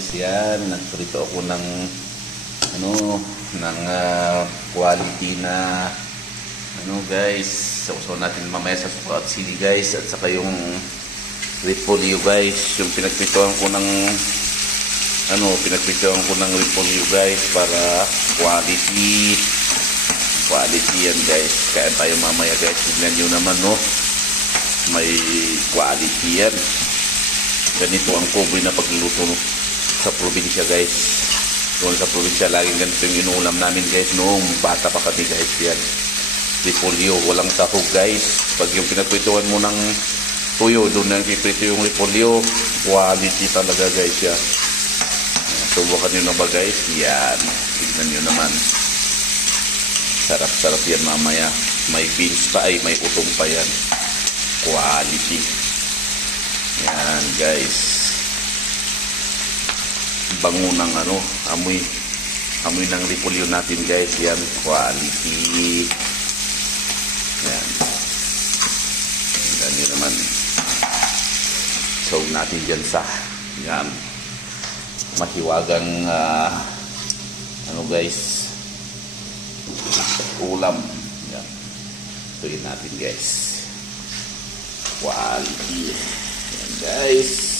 guys, yan. Nagprito ako ng quality na guys. Sausaw natin mamaya sa suka at sili guys. At saka yung repolyo guys. Yung pinagpritohan ko ng repolyo guys para quality yan guys. Kaya tayo mamaya guys. Tignan nyo naman may quality yan. Ganito ang kobe na pagluluto sa probinsya guys. Doon sa probinsya laging ganito yung inuulam namin guys noong bata pa kami guys. Yan repolyo, walang sahog guys. Pag yung pinagprituhan mo ng tuyo, doon na ipiprito yung repolyo. Quality talaga guys yan. Subukan nyo na ba guys? Yan, tignan nyo naman. Sarap yan mamaya. May beans pa, may utong pa yan. Quality. Yan guys. Bango ng amoy ng repolyo natin guys. Yan, quality. Yan. Tignan nyo naman. So natin dyan sa mahiwagang guys, ulam. Yan. Tuloy natin guys. Quality. Yan guys.